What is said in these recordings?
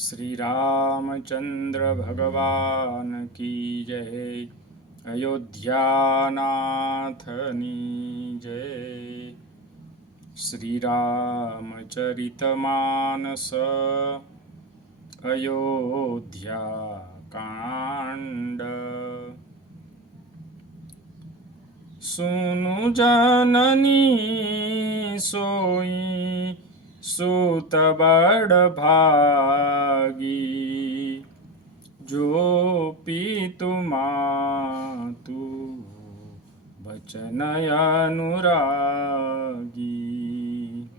श्री रामचंद्र भगवान की जय। अयोध्यानाथनी जय। श्री रामचरितमानस अयोध्या कांड। सुनु जननी सोई सूत बड़ भागी। जो पीतु मातु बचन अनुरागी।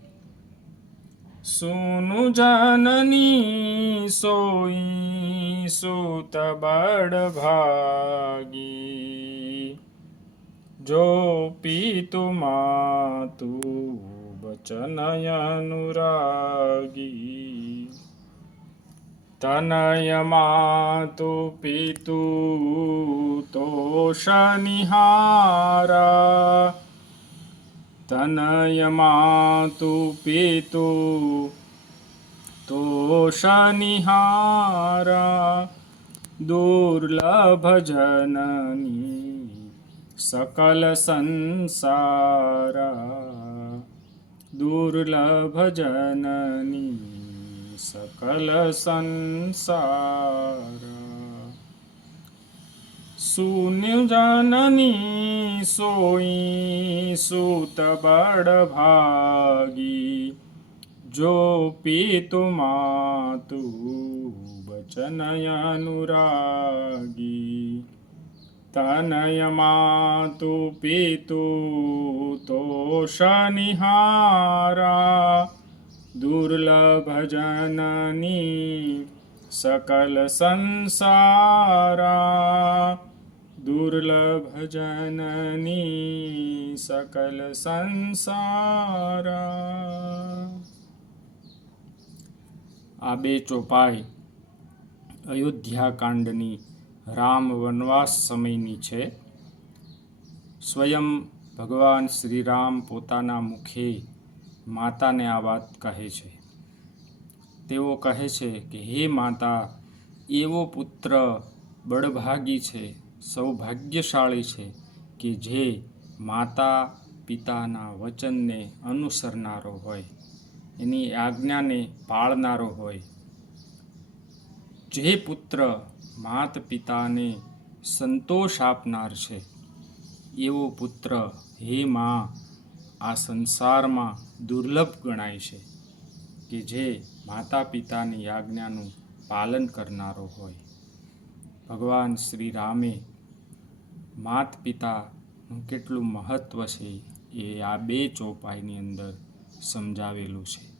सुनु जननी सोई सूत बड़ भागी। जो पीतु मातु बचन अनुरागी। तनय मातु पितु तोष निहारा। तनय मातु पितु तोष निहारा। दुर्लभ जननी सकल संसारा। दुर्लभ जननी सकल संसारा। सुनु जननी सोई सूत बड़ भागी। जो पीतु मातु बचन अनुरागी। तनय मातु पितु तोष निहारा। दुर्लभ जननी सकल संसारा। दुर्लभ जननी सकल संसारा। आ बे चौपाई अयोध्याकांडनी राम वनवास समयनी छे। स्वयं भगवान श्रीराम पोताना मुखे माताने आ वात कहे छे। तेओ कहे छे कि हे माता, एवो पुत्र बड़भागी छे, सौभाग्यशाળી छे कि जे माता पिताना वचनने अनुसरनारो होय, एनी आज्ञाने पाळनारो होय। जे पुत्र मात पिताने संतोष आपनार छे, एवो पुत्र हे मां आ संसार में दुर्लभ गणाय छे कि जे माता पितानी आज्ञानुं पालन करनारो होय। भगवान श्री रामे मात पितानुं केटलुं महत्व छे ए आ बे चौपाईनी अंदर समजावेलुं छे।